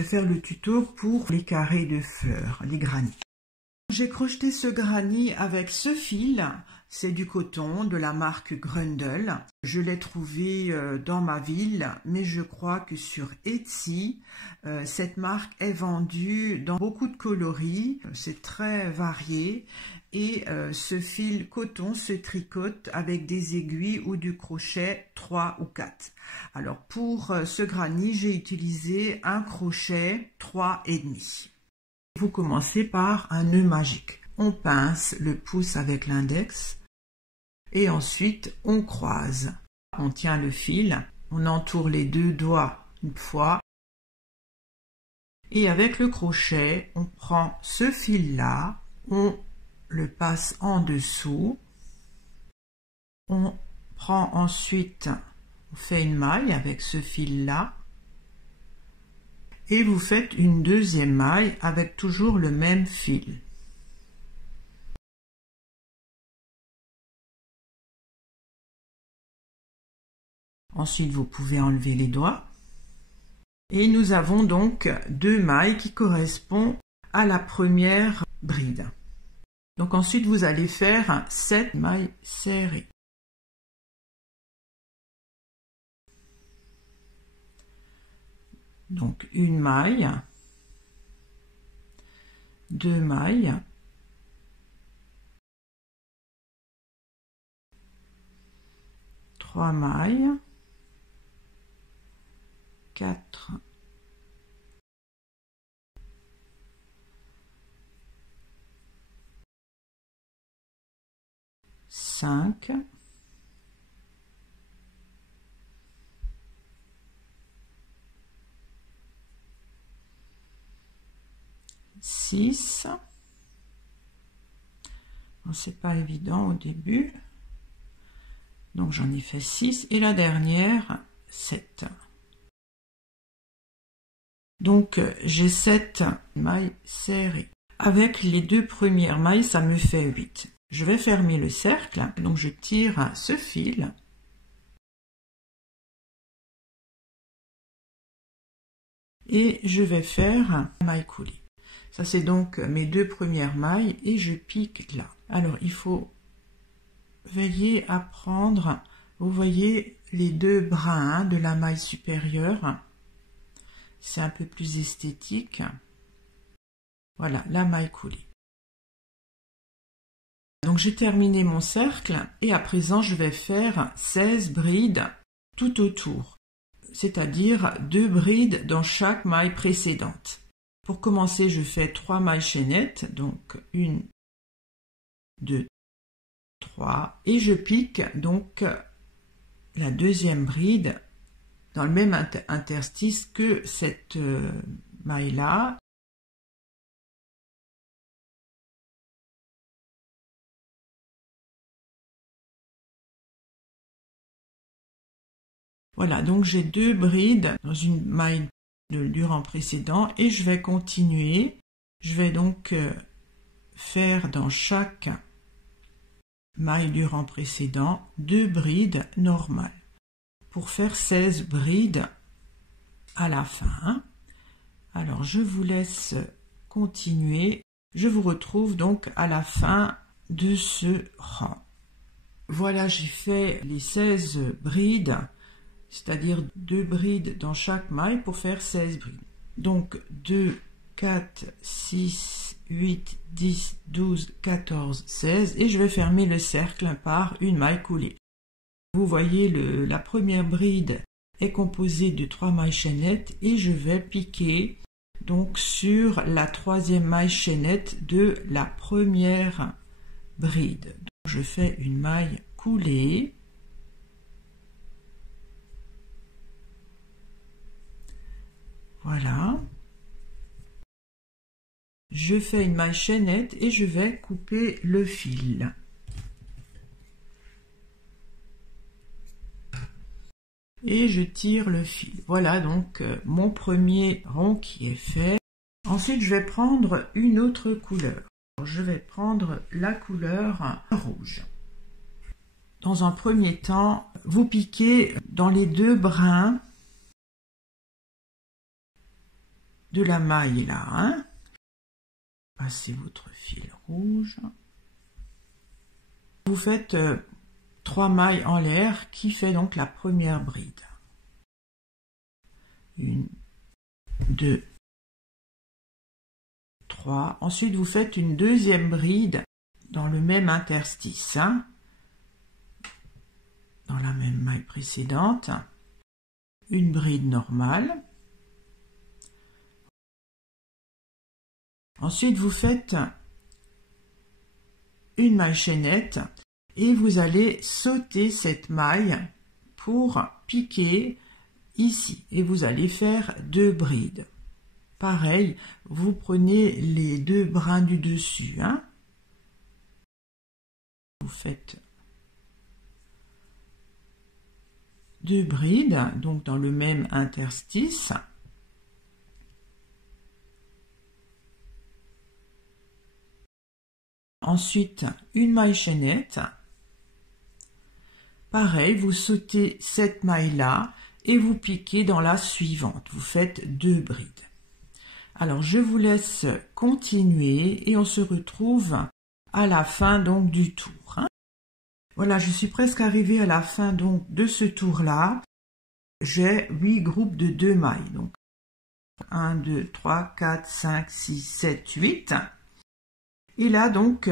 vais faire le tuto pour les carrés de fleurs, les granits. J'ai crocheté ce granit avec ce fil, c'est du coton de la marque Grundel. Je l'ai trouvé dans ma ville, mais je crois que sur Etsy, cette marque est vendue dans beaucoup de coloris, c'est très varié. Et ce fil coton se tricote avec des aiguilles ou du crochet 3 ou 4. Alors pour ce granit, j'ai utilisé un crochet 3,5. Vous commencez par un nœud magique. On pince le pouce avec l'index et ensuite on croise. On tient le fil, on entoure les deux doigts une fois et avec le crochet, on prend ce fil-là, on le passe en dessous, on prend ensuite, on fait une maille avec ce fil-là, et vous faites une deuxième maille avec toujours le même fil. Ensuite, vous pouvez enlever les doigts. Et nous avons donc 2 mailles qui correspondent à la première bride. Donc ensuite, vous allez faire 7 mailles serrées. Donc une maille, 2 mailles, 3 mailles, 4, 5, 6, bon, c'est pas évident au début, donc j'en ai fait 6 et la dernière 7. Donc j'ai 7 mailles serrées. Avec les 2 premières mailles, ça me fait 8. Je vais fermer le cercle, donc je tire ce fil. Et je vais faire maille coulée. Ça c'est donc mes 2 premières mailles et je pique là. Alors il faut veiller à prendre, vous voyez les 2 brins de la maille supérieure. C'est un peu plus esthétique. Voilà, la maille coulée. Donc j'ai terminé mon cercle et à présent je vais faire 16 brides tout autour, c'est-à-dire 2 brides dans chaque maille précédente. Pour commencer, je fais 3 mailles chaînettes, donc 1, 2, 3, et je pique donc la deuxième bride dans le même interstice que cette maille-là. Voilà, donc j'ai 2 brides dans une maille du rang précédent et je vais continuer. Je vais donc faire dans chaque maille du rang précédent 2 brides normales pour faire 16 brides à la fin. Alors je vous laisse continuer. Je vous retrouve donc à la fin de ce rang. Voilà, j'ai fait les 16 brides, c'est-à-dire 2 brides dans chaque maille pour faire 16 brides. Donc 2, 4, 6, 8, 10, 12, 14, 16 et je vais fermer le cercle par une maille coulée. Vous voyez, la première bride est composée de 3 mailles chaînettes et je vais piquer donc sur la 3e maille chaînette de la première bride. Donc, je fais une maille coulée. Voilà. Je fais une maille chaînette et je vais couper le fil. Et je tire le fil. Voilà donc mon premier rond qui est fait. Ensuite, je vais prendre une autre couleur. Je vais prendre la couleur rouge. Dans un premier temps, vous piquez dans les 2 brins de la maille là, hein. Passez votre fil rouge. Vous faites 3 mailles en l'air qui fait donc la première bride. 1, 2, 3. Ensuite, vous faites une deuxième bride dans le même interstice, hein, dans la même maille précédente. Une bride normale. Ensuite, vous faites une maille chaînette et vous allez sauter cette maille pour piquer ici. Et vous allez faire 2 brides. Pareil, vous prenez les 2 brins du dessus, hein. Vous faites 2 brides, donc dans le même interstice. Ensuite, une maille chaînette. Pareil, vous sautez cette maille-là et vous piquez dans la suivante. Vous faites 2 brides. Alors, je vous laisse continuer et on se retrouve à la fin donc du tour, hein. Voilà, je suis presque arrivée à la fin donc de ce tour-là. J'ai 8 groupes de 2 mailles. Donc, 1, 2, 3, 4, 5, 6, 7, 8. Et là, donc,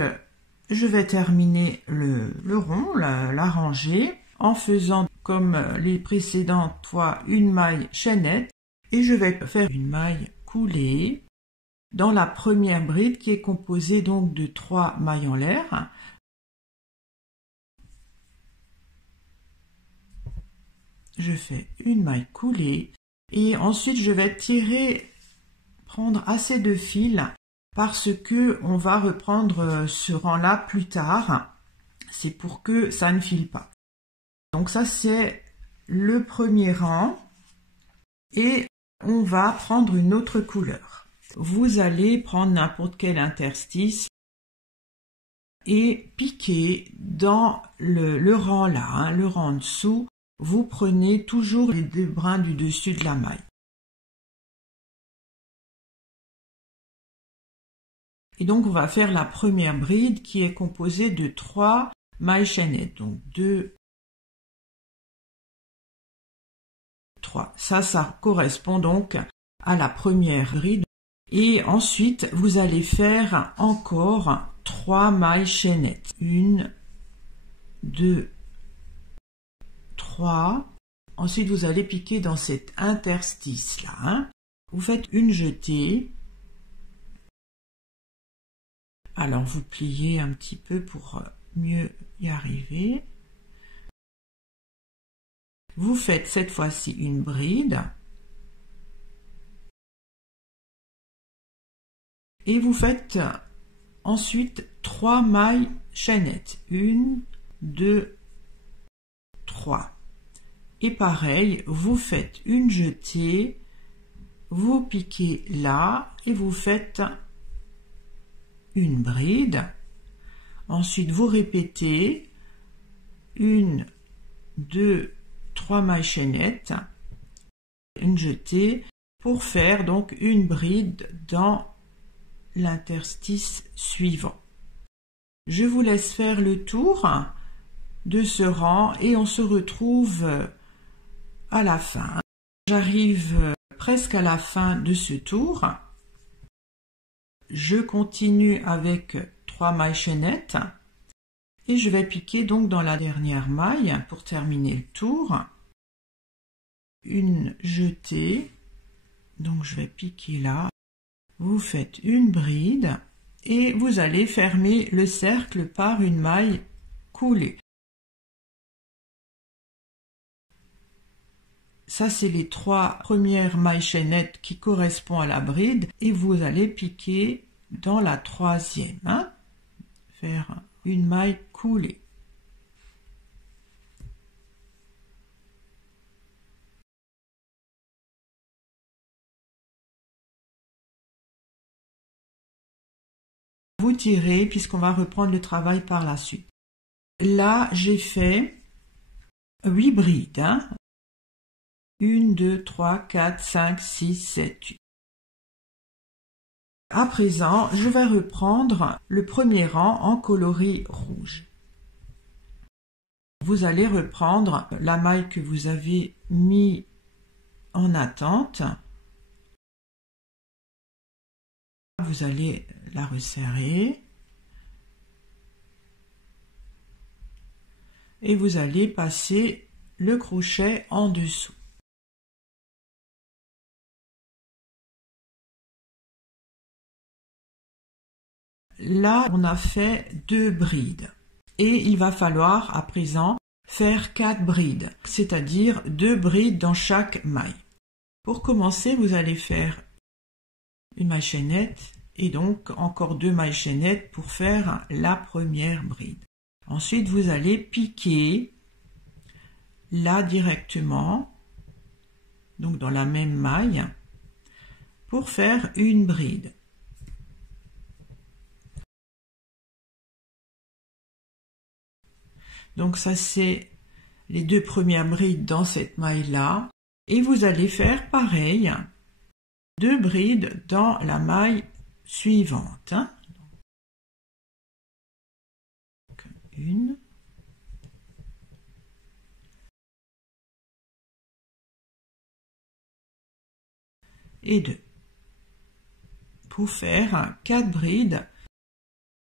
je vais terminer le rond, la rangée, en faisant comme les précédentes fois une maille chaînette. Et je vais faire une maille coulée dans la première bride qui est composée donc de 3 mailles en l'air. Je fais une maille coulée et ensuite je vais prendre assez de fil parce que on va reprendre ce rang-là plus tard. C'est pour que ça ne file pas. Donc ça c'est le premier rang et on va prendre une autre couleur. Vous allez prendre n'importe quel interstice et piquer dans le rang là, hein, le rang en dessous. Vous prenez toujours les 2 brins du dessus de la maille. Et donc on va faire la première bride qui est composée de 3 mailles chaînettes. Donc 2, 3. Ça correspond donc à la première bride. Et ensuite, vous allez faire encore 3 mailles chaînettes. 1, 2, 3. Ensuite, vous allez piquer dans cet interstice-là, hein. Vous faites une jetée. Alors, vous pliez un petit peu pour mieux y arriver. Vous faites cette fois-ci une bride. Et vous faites ensuite 3 mailles chaînettes. 1, 2, 3. Et pareil, vous faites une jetée, vous piquez là et vous faites une bride. Ensuite, vous répétez 1, 2, 3 mailles chaînettes, une jetée pour faire donc une bride dans l'interstice suivant. Je vous laisse faire le tour de ce rang et on se retrouve à la fin. J'arrive presque à la fin de ce tour. Je continue avec 3 mailles chaînettes et je vais piquer donc dans la dernière maille pour terminer le tour. Une jetée, donc je vais piquer là. Vous faites une bride et vous allez fermer le cercle par une maille coulée. Ça, c'est les 3 premières mailles chaînettes qui correspondent à la bride et vous allez piquer dans la 3e, hein, faire une maille coulée. Vous tirez puisqu'on va reprendre le travail par la suite. Là, j'ai fait 8 brides, hein. 1, 2, 3, 4, 5, 6, 7, 8. À présent, je vais reprendre le premier rang en coloris rouge. Vous allez reprendre la maille que vous avez mis en attente. Vous allez la resserrer. Et vous allez passer le crochet en dessous. Là, on a fait 2 brides. Et il va falloir à présent faire 4 brides, c'est-à-dire 2 brides dans chaque maille. Pour commencer, vous allez faire une maille chaînette et donc encore 2 mailles chaînettes pour faire la première bride. Ensuite, vous allez piquer là directement, donc dans la même maille, pour faire une bride. Donc ça, c'est les 2 premières brides dans cette maille-là. Et vous allez faire pareil, 2 brides dans la maille suivante. Donc, 1. Et 2. Pour faire 4 brides.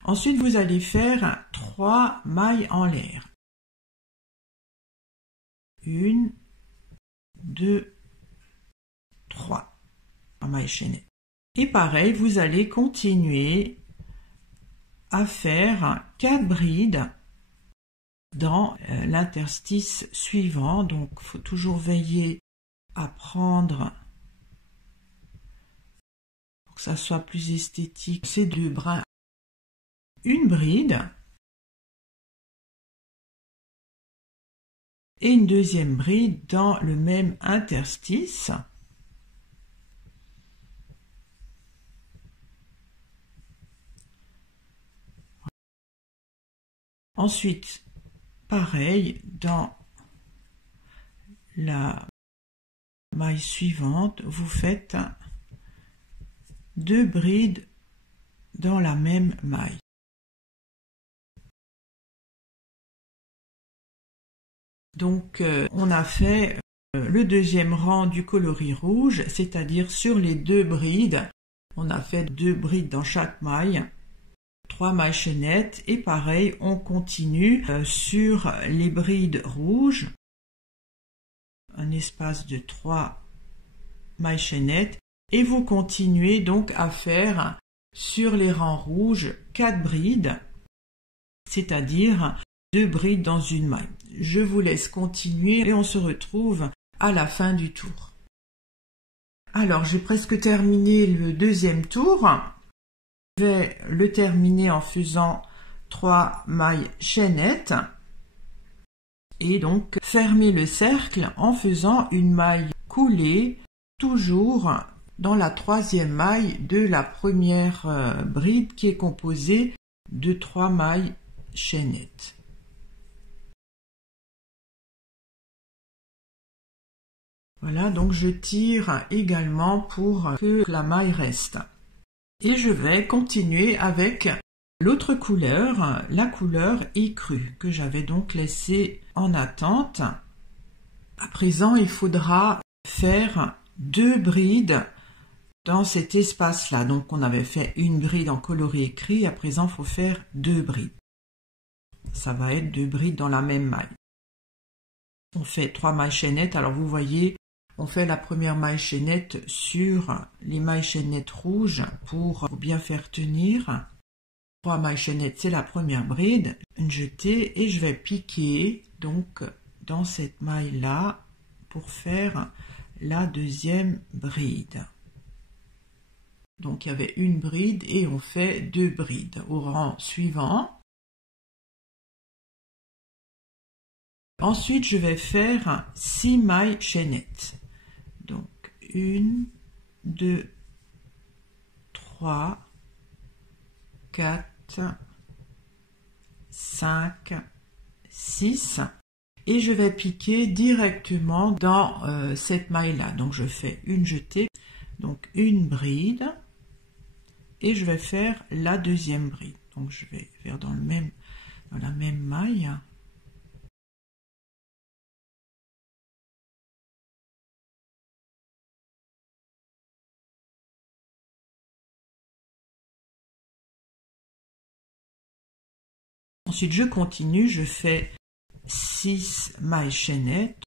Ensuite, vous allez faire 3 mailles en l'air. 1, 2, 3 mailles chaînettes. Et pareil, vous allez continuer à faire 4 brides dans l'interstice suivant. Donc, il faut toujours veiller à prendre, pour que ça soit plus esthétique, ces 2 brins. Une bride et une deuxième bride dans le même interstice. Ensuite, pareil, dans la maille suivante, vous faites 2 brides dans la même maille. Donc, on a fait le deuxième rang du coloris rouge, c'est-à-dire sur les 2 brides, on a fait 2 brides dans chaque maille, 3 mailles chaînettes, et pareil, on continue sur les brides rouges, un espace de 3 mailles chaînettes, et vous continuez donc à faire sur les rangs rouges 4 brides, c'est-à-dire 2 brides dans une maille. Je vous laisse continuer et on se retrouve à la fin du tour. Alors, j'ai presque terminé le deuxième tour. Je vais le terminer en faisant 3 mailles chaînettes et donc fermer le cercle en faisant une maille coulée toujours dans la 3e maille de la première bride qui est composée de 3 mailles chaînettes. Voilà, donc je tire également pour que la maille reste. Et je vais continuer avec l'autre couleur, la couleur écrue, que j'avais donc laissée en attente. À présent, il faudra faire 2 brides dans cet espace-là. Donc on avait fait une bride en coloris écrit, à présent il faut faire 2 brides. Ça va être 2 brides dans la même maille. On fait 3 mailles chaînettes, alors vous voyez, on fait la première maille chaînette sur les mailles chaînettes rouges pour bien faire tenir. 3 mailles chaînettes, c'est la première bride, une jetée, et je vais piquer donc dans cette maille-là pour faire la deuxième bride. Donc il y avait une bride et on fait 2 brides au rang suivant. Ensuite, je vais faire 6 mailles chaînettes. Donc 1, 2, 3, 4, 5, 6. Et je vais piquer directement dans cette maille-là. Donc je fais une jetée, donc une bride, et je vais faire la deuxième bride. Donc je vais faire dans la même maille. Ensuite je continue, je fais 6 mailles chaînettes.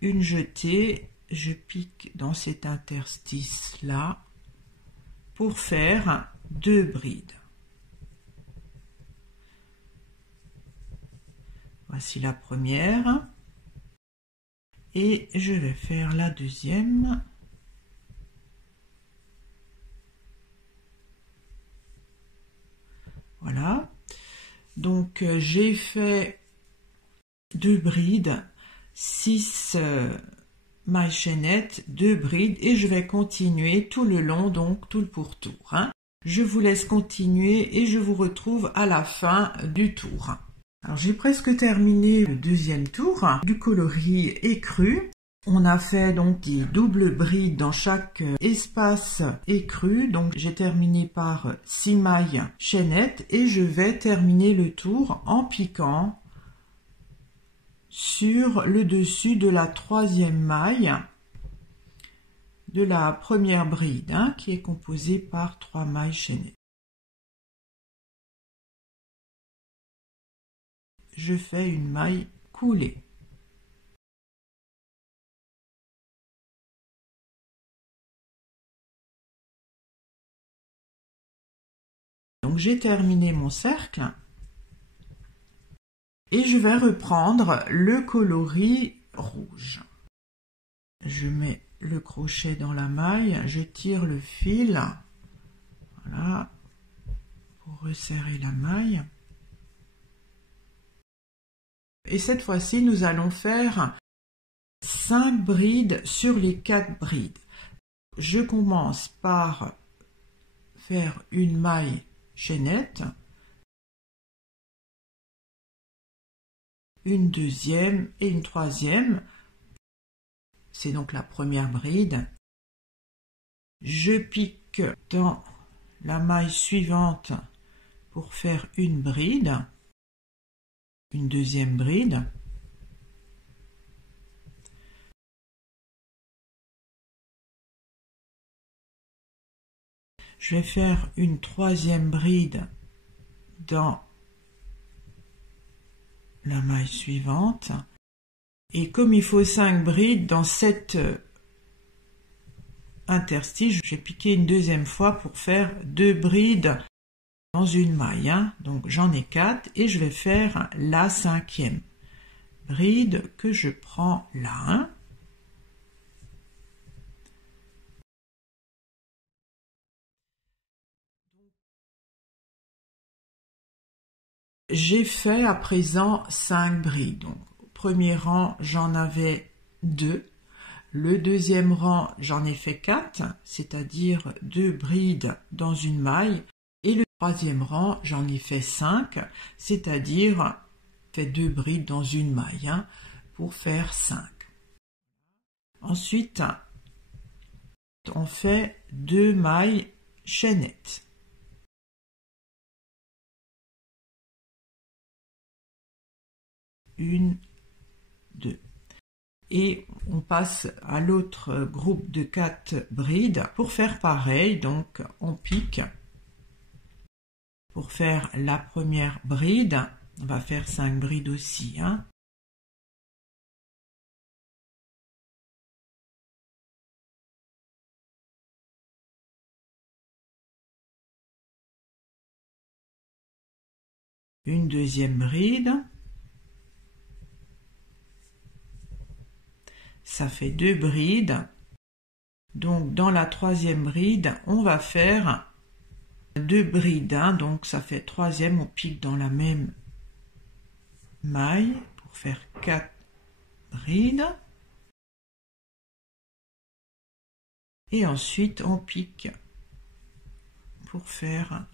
Une jetée, je pique dans cet interstice là pour faire 2 brides. Voici la première et je vais faire la deuxième. Voilà, donc j'ai fait 2 brides, 6 mailles chaînettes, 2 brides et je vais continuer tout le long, donc tout le pourtour. Hein. Je vous laisse continuer et je vous retrouve à la fin du tour. Alors j'ai presque terminé le deuxième tour du coloris écru. On a fait donc des doubles brides dans chaque espace écru. Donc j'ai terminé par 6 mailles chaînettes et je vais terminer le tour en piquant sur le dessus de la troisième maille de la première bride, hein, qui est composée par 3 mailles chaînettes. Je fais une maille coulée. Donc j'ai terminé mon cercle et je vais reprendre le coloris rouge. Je mets le crochet dans la maille, je tire le fil, voilà, pour resserrer la maille. Et cette fois-ci, nous allons faire 5 brides sur les 4 brides. Je commence par faire une maille chaînette, une deuxième et une troisième. C'est donc la première bride. Je pique dans la maille suivante pour faire une bride, une deuxième bride. Je vais faire une troisième bride dans la maille suivante. Et comme il faut 5 brides dans cet interstice, j'ai piqué une deuxième fois pour faire 2 brides dans une maille. Hein. Donc j'en ai 4 et je vais faire la 5e bride que je prends là. Hein. J'ai fait à présent 5 brides. Donc, au premier rang, j'en avais 2. Le deuxième rang, j'en ai fait 4, c'est-à-dire 2 brides dans une maille. Et le troisième rang, j'en ai fait 5, c'est-à-dire fait 2 brides dans une maille, hein, pour faire 5. Ensuite, on fait 2 mailles chaînettes. Une, 2. Et on passe à l'autre groupe de 4 brides pour faire pareil. Donc on pique pour faire la première bride. On va faire 5 brides aussi. Hein. Une deuxième bride. Ça fait 2 brides. Donc dans la troisième bride, on va faire 2 brides. Hein, donc ça fait troisième, on pique dans la même maille pour faire 4 brides. Et ensuite on pique pour faire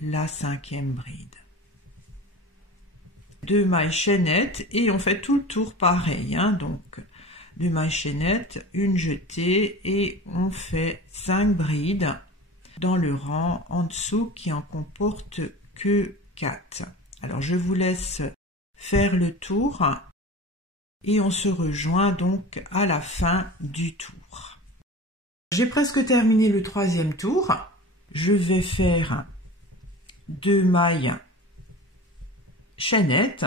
la 5e bride. 2 mailles chaînettes et on fait tout le tour pareil. Hein, donc 2 mailles chaînettes, une jetée et on fait 5 brides dans le rang en dessous qui en comporte que 4. Alors je vous laisse faire le tour et on se rejoint donc à la fin du tour. J'ai presque terminé le 3e tour. Je vais faire 2 mailles chaînettes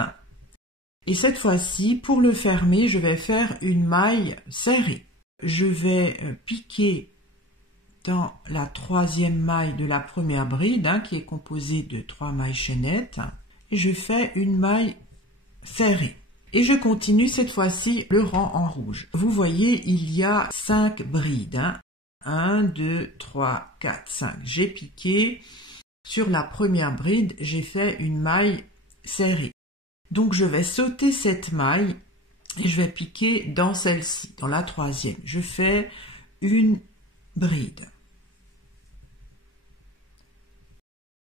et cette fois-ci pour le fermer je vais faire une maille serrée. Je vais piquer dans la 3e maille de la première bride qui est composée de 3 mailles chaînettes et je fais une maille serrée et je continue cette fois-ci le rang en rouge. Vous voyez il y a 5 brides 1, 2, 3, 4, 5. J'ai piqué sur la première bride, j'ai fait une maille serrée. Donc je vais sauter cette maille et je vais piquer dans celle-ci, dans la 3e. Je fais une bride.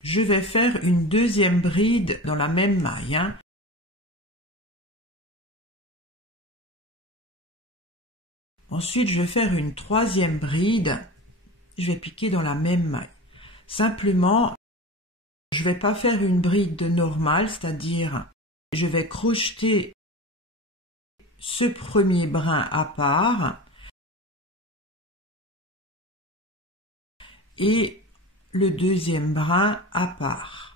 Je vais faire une 2e bride dans la même maille. Ensuite, je vais faire une 3e bride. Je vais piquer dans la même maille. Simplement, je ne vais pas faire une bride de normale, c'est-à-dire je vais crocheter ce premier brin à part et le 2e brin à part.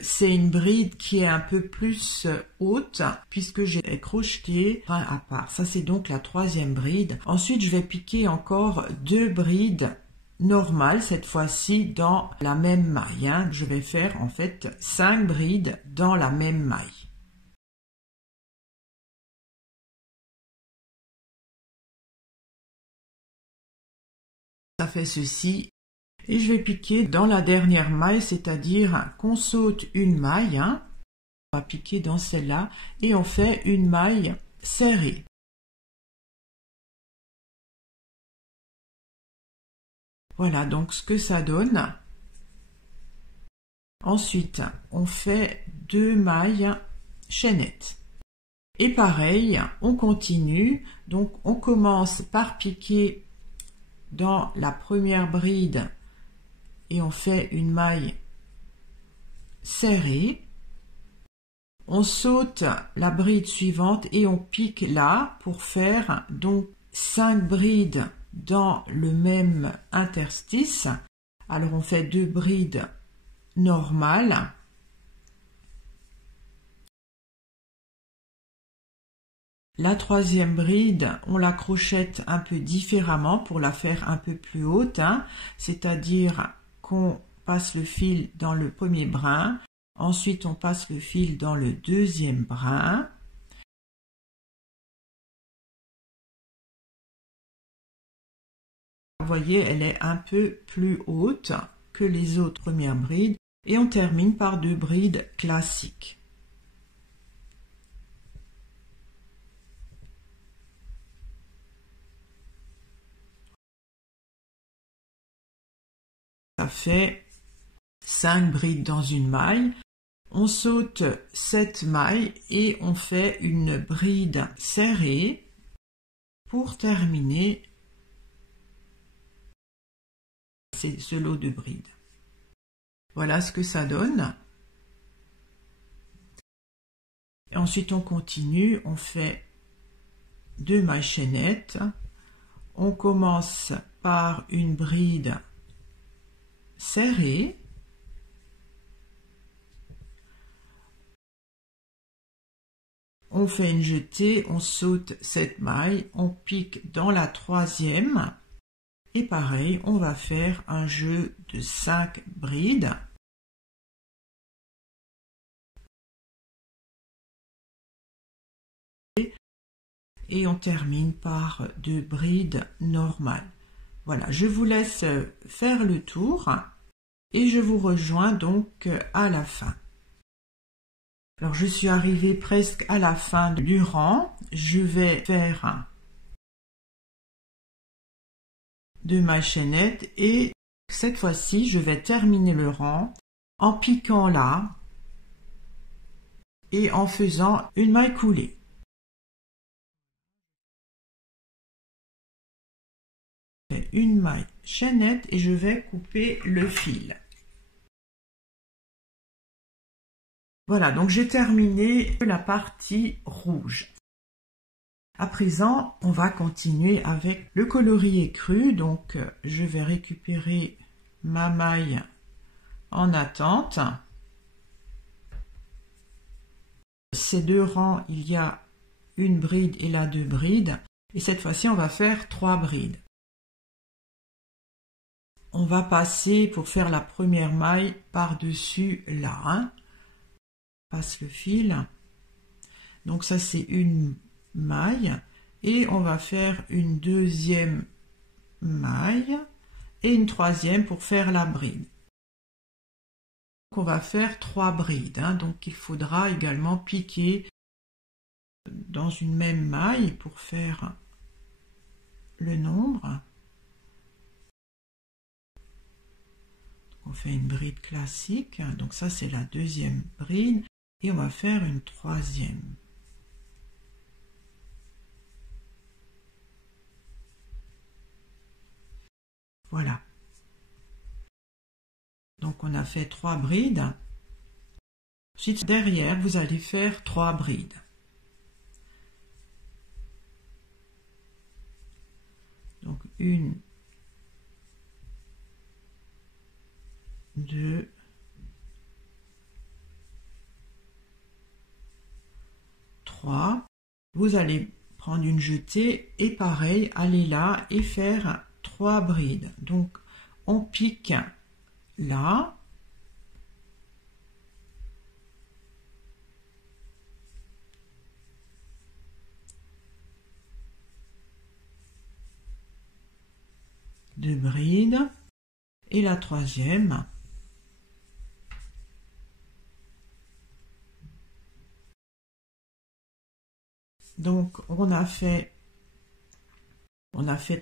C'est une bride qui est un peu plus haute puisque j'ai crocheté brin à part. Ça c'est donc la 3e bride. Ensuite je vais piquer encore 2 brides normales cette fois-ci dans la même maille. Je vais faire en fait 5 brides dans la même maille. Ça fait ceci. Et je vais piquer dans la dernière maille, c'est-à-dire qu'on saute une maille, on va piquer dans celle-là, et on fait une maille serrée. Voilà donc ce que ça donne. Ensuite, on fait 2 mailles chaînettes. Et pareil, on continue, donc on commence par piquer dans la première bride et on fait une maille serrée. On saute la bride suivante et on pique là pour faire donc 5 brides dans le même interstice. Alors on fait 2 brides normales. La 3e bride, on la crochette un peu différemment pour la faire un peu plus haute, c'est-à-dire qu'on passe le fil dans le premier brin, ensuite on passe le fil dans le 2e brin. Vous voyez, elle est un peu plus haute que les autres premières brides et on termine par 2 brides classiques. Ça fait 5 brides dans une maille. On saute cette maille et on fait une bride serrée pour terminer ce lot de brides. Voilà ce que ça donne. Et ensuite on continue, on fait 2 mailles chaînettes. On commence par une bride serrée. On fait une jetée, on saute cette maille, on pique dans la 3e et pareil, on va faire un jeu de 5 brides. Et on termine par 2 brides normales. Voilà, je vous laisse faire le tour et je vous rejoins donc à la fin. Alors je suis arrivée presque à la fin du rang. Je vais faire 2 mailles chaînettes et cette fois-ci je vais terminer le rang en piquant là et en faisant une maille coulée. une maille chaînette et je vais couper le fil. Voilà, donc j'ai terminé la partie rouge. À présent, on va continuer avec le coloris écru. Donc, je vais récupérer ma maille en attente. Ces deux rangs, il y a une bride et là 2 brides. Et cette fois-ci, on va faire 3 brides. On va passer pour faire la première maille par-dessus là. Hein. Passe le fil. Donc ça, c'est une maille. Et on va faire une deuxième maille et une troisième pour faire la bride. Donc on va faire 3 brides. Hein. Donc il faudra également piquer dans une même maille pour faire le nombre. On fait une bride classique, donc ça c'est la deuxième bride et on va faire une troisième. Voilà. Donc on a fait 3 brides. Ensuite derrière vous allez faire 3 brides. Donc 1, 2, 3. Vous allez prendre une jetée et pareil, aller là et faire 3 brides. Donc on pique là. Deux brides et la troisième. Donc on a fait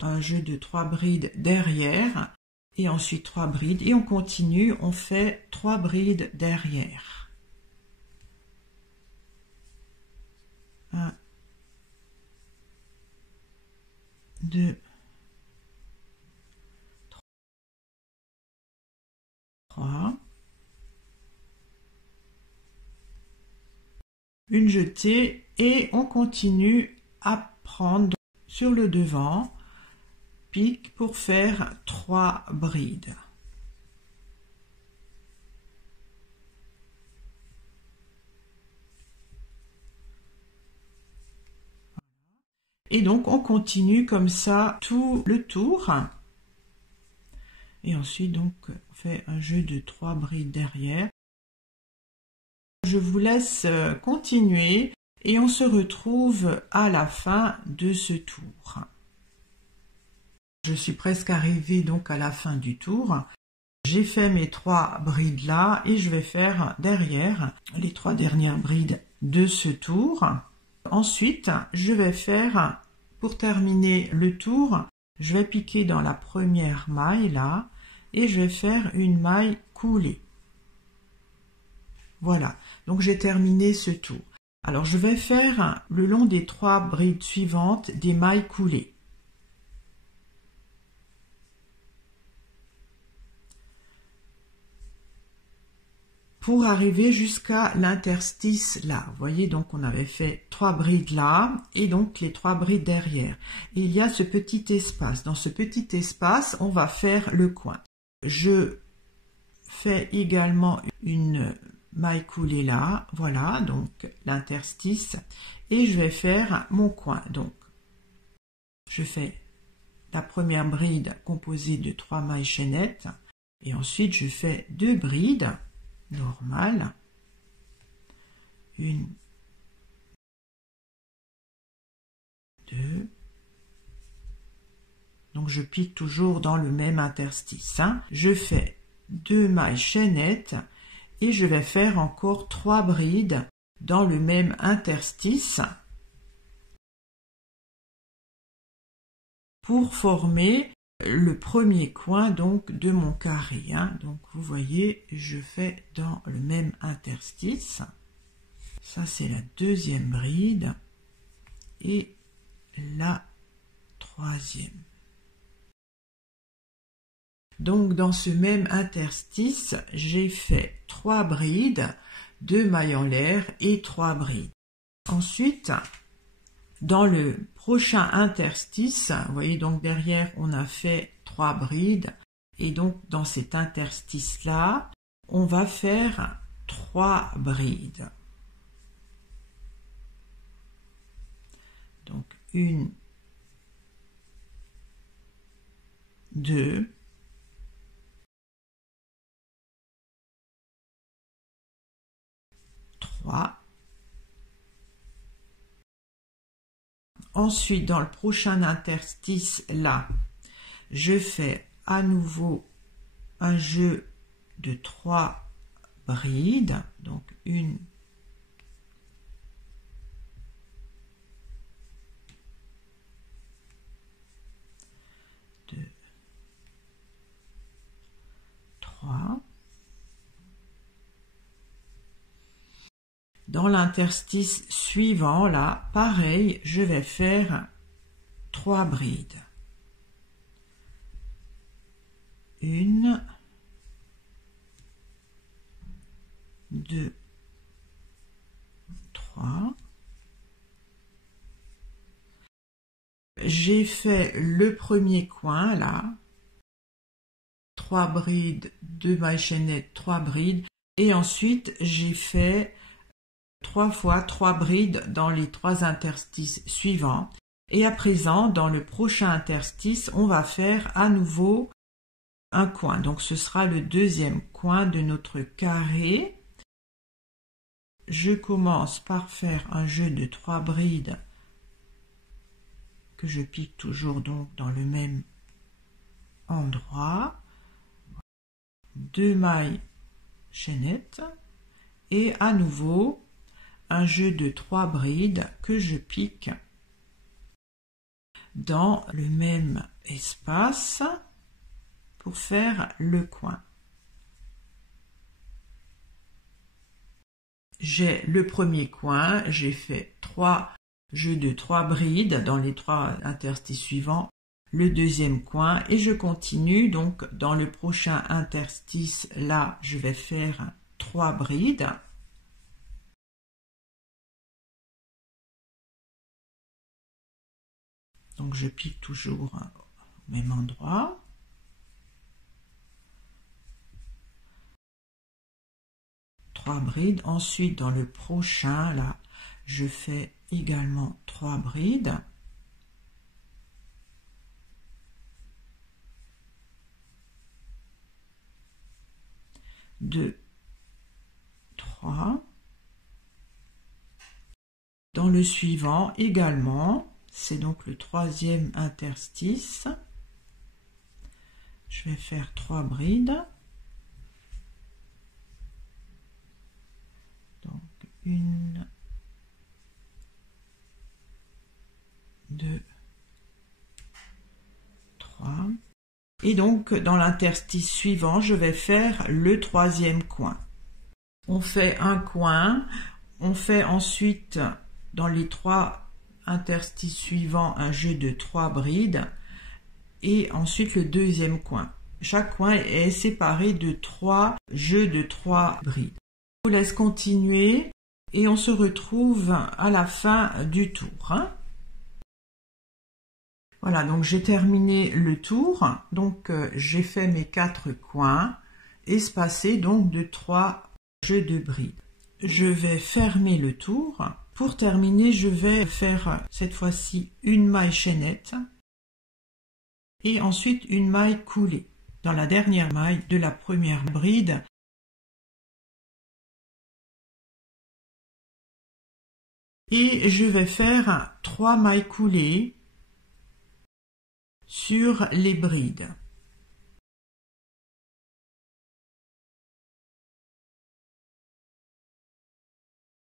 un jeu de 3 brides derrière et ensuite 3 brides et on continue, on fait 3 brides derrière. 1, 2, 3. Une jetée et on continue à prendre sur le devant, pique pour faire 3 brides. Et donc on continue comme ça tout le tour. Et ensuite donc on fait un jeu de 3 brides derrière. Je vous laisse continuer et on se retrouve à la fin de ce tour. Je suis presque arrivée donc à la fin du tour. J'ai fait mes 3 brides là et je vais faire derrière les 3 dernières brides de ce tour. Ensuite, je vais faire, pour terminer le tour, je vais piquer dans la première maille là et je vais faire une maille coulée. Voilà, donc j'ai terminé ce tour. Alors je vais faire le long des 3 brides suivantes des mailles coulées. Pour arriver jusqu'à l'interstice là. Vous voyez, donc on avait fait 3 brides là et donc les 3 brides derrière. Et il y a ce petit espace. Dans ce petit espace, on va faire le coin. Je fais également une maille coulée là, voilà, donc l'interstice, et je vais faire mon coin. Donc, je fais la première bride composée de 3 mailles chaînettes, et ensuite je fais 2 brides normales, une, 2, donc je pique toujours dans le même interstice, hein. Je fais 2 mailles chaînettes, et je vais faire encore 3 brides dans le même interstice pour former le premier coin donc de mon carré. Hein. Donc vous voyez, je fais dans le même interstice. Ça c'est la deuxième bride et la troisième. Donc dans ce même interstice, j'ai fait 3 brides, 2 mailles en l'air et 3 brides. Ensuite, dans le prochain interstice, vous voyez donc derrière on a fait 3 brides et donc dans cet interstice là, on va faire 3 brides. Donc 1, 2, 3. Ensuite, dans le prochain interstice, là, je fais à nouveau un jeu de 3 brides. Donc, 1, 2, 3. Dans l'interstice suivant, là, pareil, je vais faire 3 brides. 1, 2, 3. J'ai fait le premier coin, là. 3 brides, 2 mailles chaînettes, 3 brides. Et ensuite, j'ai fait 3 fois 3 brides dans les 3 interstices suivants. Et à présent, dans le prochain interstice, on va faire à nouveau un coin. Donc ce sera le deuxième coin de notre carré. Je commence par faire un jeu de 3 brides que je pique toujours donc dans le même endroit. 2 mailles chaînettes et à nouveau un jeu de 3 brides que je pique dans le même espace pour faire le coin. J'ai le premier coin, j'ai fait 3 jeux de 3 brides dans les 3 interstices suivants, le deuxième coin et je continue donc dans le prochain interstice, là je vais faire 3 brides. Donc je pique toujours au même endroit. Trois brides. Ensuite, dans le prochain, là, je fais également 3 brides. Deux, 3. Dans le suivant également, c'est donc le troisième interstice. Je vais faire 3 brides. Donc 1, 2, 3. Et donc dans l'interstice suivant, je vais faire le troisième coin. On fait un coin, on fait ensuite dans les 3 interstices suivants un jeu de 3 brides et ensuite le deuxième coin. Chaque coin est séparé de 3 jeux de 3 brides. Je vous laisse continuer et on se retrouve à la fin du tour. Voilà, donc j'ai terminé le tour. Donc j'ai fait mes 4 coins espacés donc de 3 jeux de brides. Je vais fermer le tour. Pour terminer, je vais faire cette fois-ci une maille chaînette et ensuite une maille coulée dans la dernière maille de la première bride. Et je vais faire 3 mailles coulées sur les brides.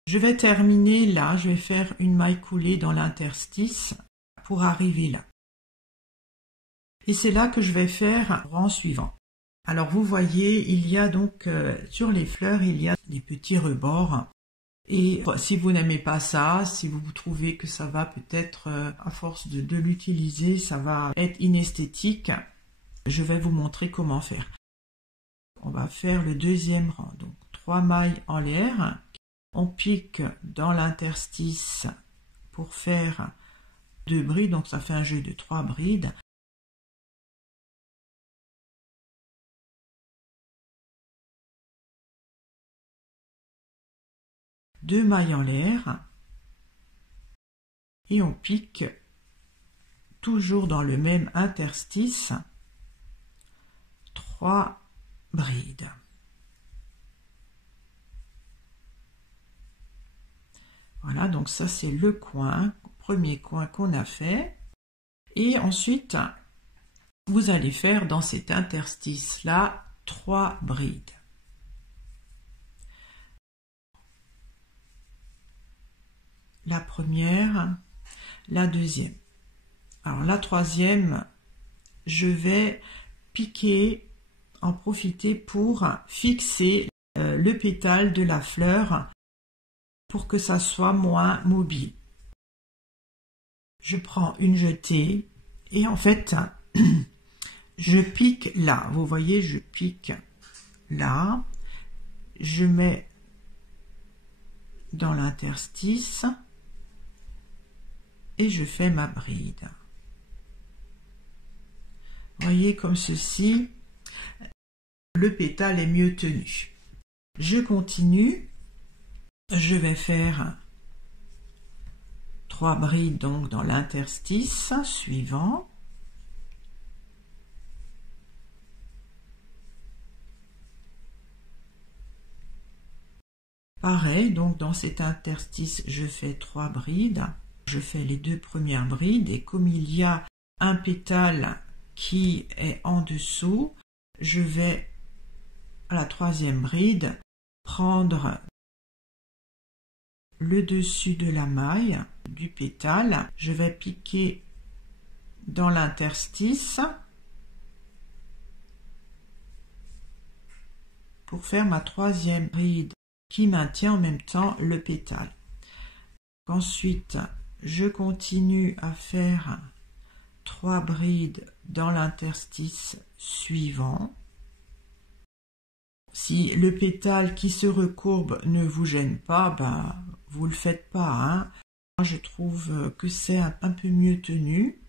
Je vais terminer là, je vais faire une maille coulée dans l'interstice pour arriver là. Et c'est là que je vais faire le rang suivant. Alors vous voyez, il y a donc sur les fleurs, il y a des petits rebords. Et si vous n'aimez pas ça, si vous trouvez que ça va peut-être, à force de l'utiliser, ça va être inesthétique, je vais vous montrer comment faire. On va faire le deuxième rang, donc 3 mailles en l'air, on pique dans l'interstice pour faire 2 brides, donc ça fait un jeu de 3 brides. Deux mailles en l'air et on pique toujours dans le même interstice 3 brides. Voilà, donc ça c'est le coin, premier coin qu'on a fait. Et ensuite, vous allez faire dans cet interstice-là 3 brides. La première, la deuxième. Alors la troisième, je vais piquer, en profiter pour fixer le pétale de la fleur pour que ça soit moins mobile. Je prends une jetée et en fait, je pique là. Vous voyez, je pique là. Je mets dans l'interstice et je fais ma bride. Vous voyez, comme ceci, le pétale est mieux tenu. Je continue. Je vais faire 3 brides donc dans l'interstice suivant. Pareil, donc dans cet interstice, je fais 3 brides. Je fais les 2 premières brides et comme il y a un pétale qui est en dessous, je vais à la 3e bride prendre le dessus de la maille du pétale, je vais piquer dans l'interstice pour faire ma 3e bride qui maintient en même temps le pétale. Ensuite, je continue à faire 3 brides dans l'interstice suivant. Si le pétale qui se recourbe ne vous gêne pas, ben, vous le faites pas. Hein. Moi, je trouve que c'est un peu mieux tenu.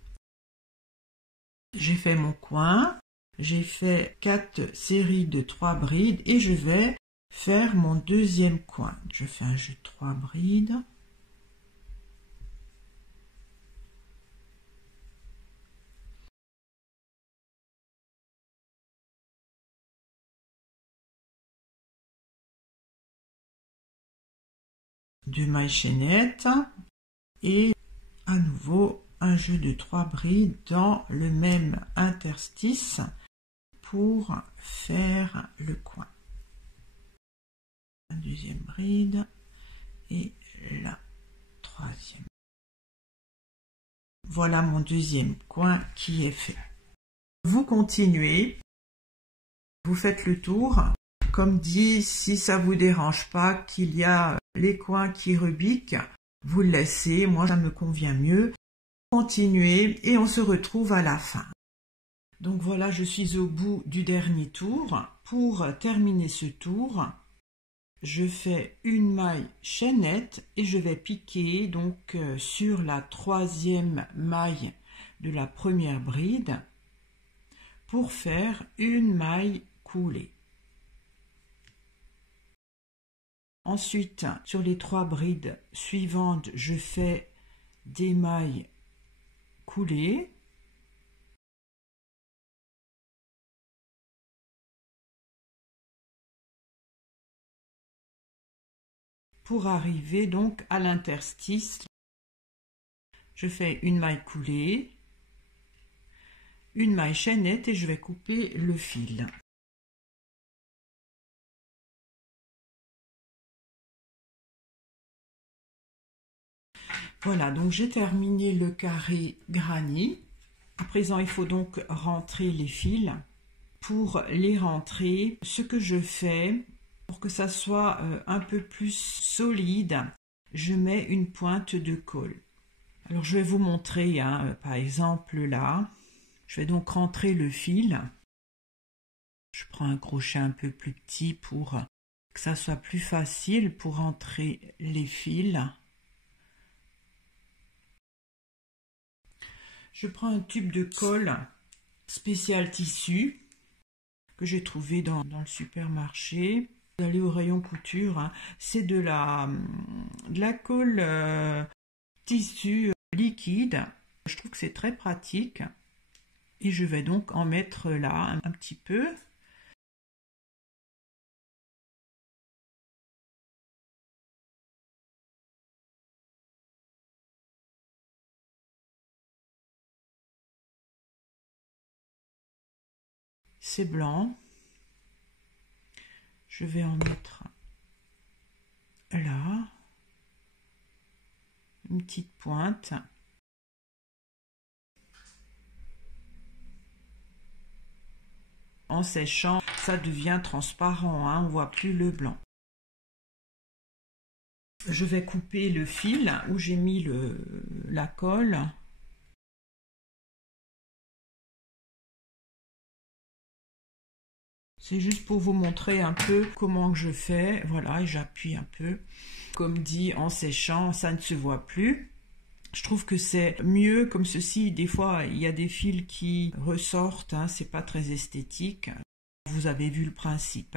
J'ai fait mon coin, j'ai fait 4 séries de 3 brides et je vais faire mon deuxième coin. Je fais un jeu de 3 brides. Deux mailles chaînettes et à nouveau un jeu de 3 brides dans le même interstice pour faire le coin. La deuxième bride et la 3e. Voilà mon deuxième coin qui est fait. Vous continuez, vous faites le tour. Comme dit, si ça vous dérange pas qu'il y a les coins qui rebiquent, vous le laissez, moi ça me convient mieux. Continuez et on se retrouve à la fin. Donc voilà, je suis au bout du dernier tour. Pour terminer ce tour, je fais une maille chaînette et je vais piquer donc sur la 3e maille de la première bride pour faire une maille coulée. Ensuite, sur les 3 brides suivantes, je fais des mailles coulées. Pour arriver donc à l'interstice, je fais une maille coulée, une maille chaînette et je vais couper le fil. Voilà, donc j'ai terminé le carré granny. À présent, il faut donc rentrer les fils. Pour les rentrer, ce que je fais, pour que ça soit un peu plus solide, je mets une pointe de colle. Alors, je vais vous montrer, hein, par exemple là. Je vais donc rentrer le fil. Je prends un crochet un peu plus petit pour que ça soit plus facile pour rentrer les fils. Je prends un tube de colle spécial tissu que j'ai trouvé dans le supermarché. Vous allez au rayon couture, hein. C'est de la colle tissu liquide. Je trouve que c'est très pratique. Et je vais donc en mettre là un petit peu. C'est blanc. Je vais en mettre là. Une petite pointe. En séchant, ça devient transparent, hein, on ne voit plus le blanc. Je vais couper le fil où j'ai mis la colle. C'est juste pour vous montrer un peu comment je fais. Voilà, et j'appuie un peu. Comme dit, en séchant, ça ne se voit plus. Je trouve que c'est mieux comme ceci. Des fois, il y a des fils qui ressortent, hein, c'est pas très esthétique. Vous avez vu le principe.